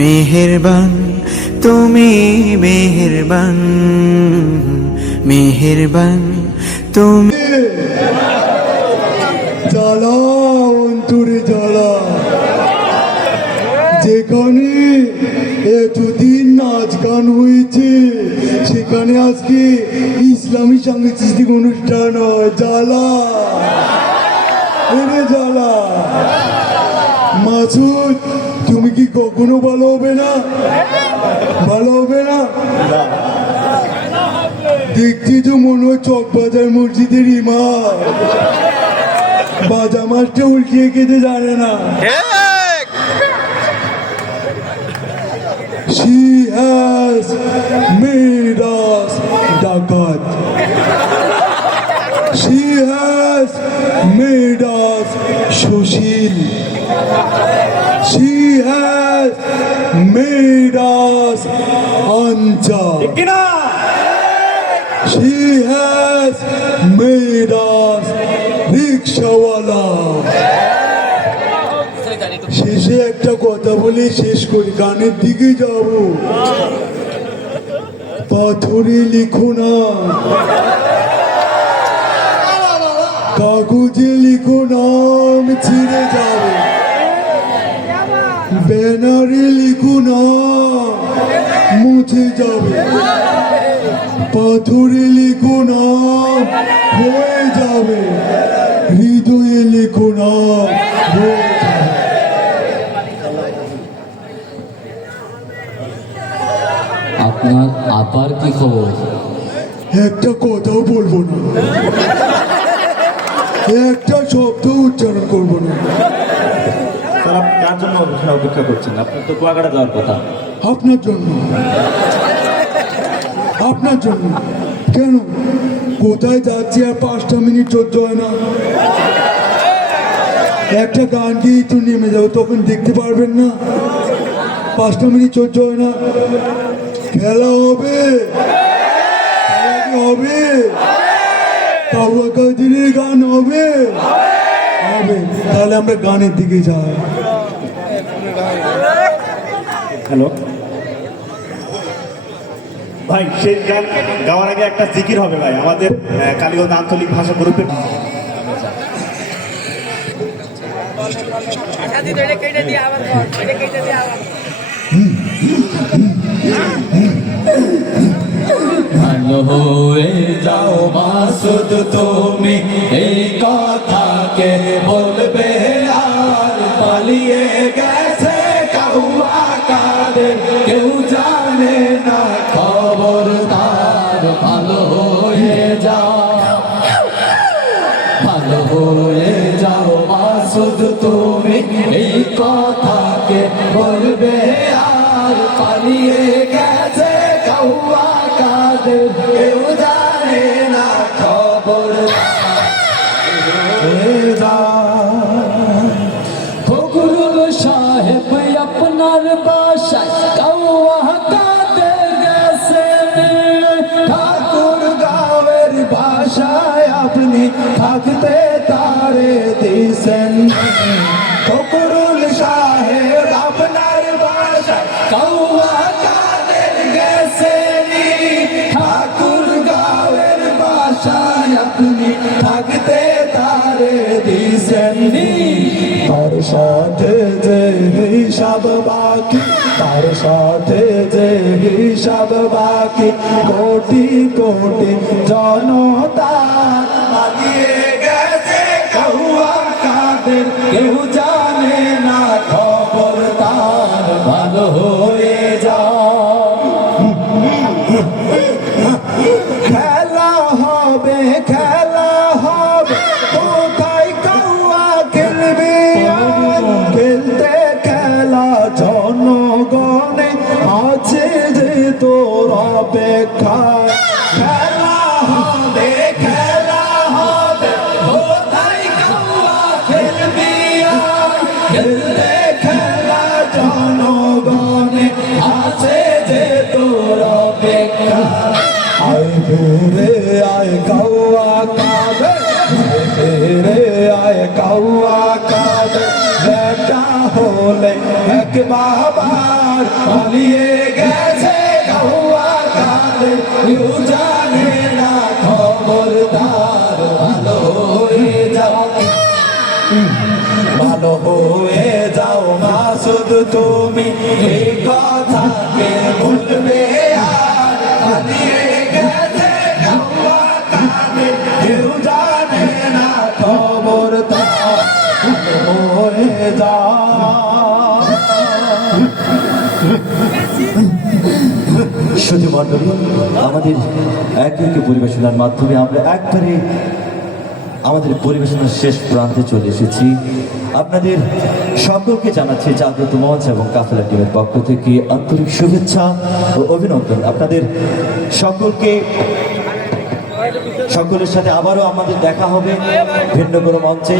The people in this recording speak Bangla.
মেহেরবান তুমি মেহেরবান, মেহেরবান তুমি। জ্বালা অন্তরে জ্বালা, যেখানে এতদিন নাচ গান হয়েছে সেখানে আজকে ইসলামী সাংস্কৃতিক অনুষ্ঠান হয়। জ্বালা এনে জ্বালা। মাসুদ, তুমি কি কখনো ভালো হবে না? ভালো হবে না? দেখছি তো মনে হয় চকবাজার মসজিদের ইমাম, বাজা মাছটা উল্টিয়ে খেতে জানে না। She has made us ডাকাত। She has made us Sushil. She has made us আঞ্চা। She has made us রিক্সাওয়ালা। শেষে একটা কথা বলে শেষ করি, গানের দিকে যাব। পাথরে লিখো না, কাগজে লিখো নাম ছিঁড়ে যাবে, ব্যানারে লিখো না মুছে যাবে, পাথরে লিখো না হয়ে যাবে, হৃদয়ে লিখো না হয়ে যাবে। আপনার আপার কি খবর? একটা কথাও বলবো না, একটা শব্দ উচ্চারণ করবো না। তারা কার জন্য অপেক্ষা করছেন? আপনার তো কুয়াকাটা যাওয়ার কথা। আপনার জন্য। আপনার জন্য কেন? কোথায় যাচ্ছি আর 5টা মিনিট সহ্য হয় না? একটা গান গিয়েই তো নেমে যাবো, তখন দেখতে পারবেন না। 5টা মিনিট সহ্য হয় না। খেলা হবে, হবে কাউয়া কাদিরের গান হবে, হবে। তাহলে আমরা গানের দিকে যাই। হ্যালো ভাই, সেই গান গাওয়ার আগে একটা জিকির হবে ভাই, আমাদের কালীগঞ্জ আঞ্চলিক ভাষা গ্রুপের। ভালো হয়ে যাও মাসুদ তুমি, এই কথাকে বলবে আর পালিয়ে গেছে কাউয়া কাদের, কেউ জানে না খবর তার। ভালো হয়ে যাও, ভালো হয়ে যাও মাসুদ তুমি, এই কথাকে বলবে আর পালিয়ে গেছে কাউয়া কাদের, কেউ জানে না খবর। ফখরুল সাহেব আপনার বাসায় কাউয়া কাদের গেছেন, ঠাকুর গাঁয়ের বাসায় আপনি থাকতে তারে দিছেন। ফখরুল সাহেব আপনার বাসায় কাউয়া কাদের গেছেন, ঠাকুর গাঁয়ের বাসায় আপনি থাকতে তারে দিছেন। তার সাথে যে হিসাব বাকি, তার সাথে যে হিসাব বাকি, কোটি কোটি জনতা পালিয়ে গেছে কাউয়া কাদের, কেউ জানে না খবর তার। ভালো হয়ে যাও, খেলা হবে, খেলা হবে, কোথায় কাউয়া খেলবে? খেলতে খেলা জনগণে আছে যে তোর অপেক্ষায়। খেলা হবে, খেলা হবে, কোথায় কাউয়া খেলবি? খেলতে খেলা জনগণে আছে যে তোর অপেক্ষায়। আয় ঘুরে আয় কাউয়া কাদের, রে আয় কাউয়া কাদের, দেখা হলে এক বাবার পালিয়ে গেছে গাওয়া কালে কেউ জানে না খবরদার ভালো হয়ে যাও ভালো হয়ে যাও মাসুদ তুমি এই কথাকে ভুলবে আর পালিয়ে গেছে গাওয়া কালে কেউ জানে না খবরদার ভালো হয়ে যাও শুধু মণ্ডলী আমাদের একে একে পরিবেশনার মাধ্যমে আমরা একবারে আমাদের পরিবেশনার শেষ প্রান্তে চলে এসেছি। আপনাদের সকলকে জানাচ্ছি জাগ্রত মঞ্চ এবং কাফেলা টিমের পক্ষ থেকে আন্তরিক শুভেচ্ছা ও অভিনন্দন। আপনাদের সকলের সাথে আবারও আমাদের দেখা হবে ভিন্ন কোনো মঞ্চে।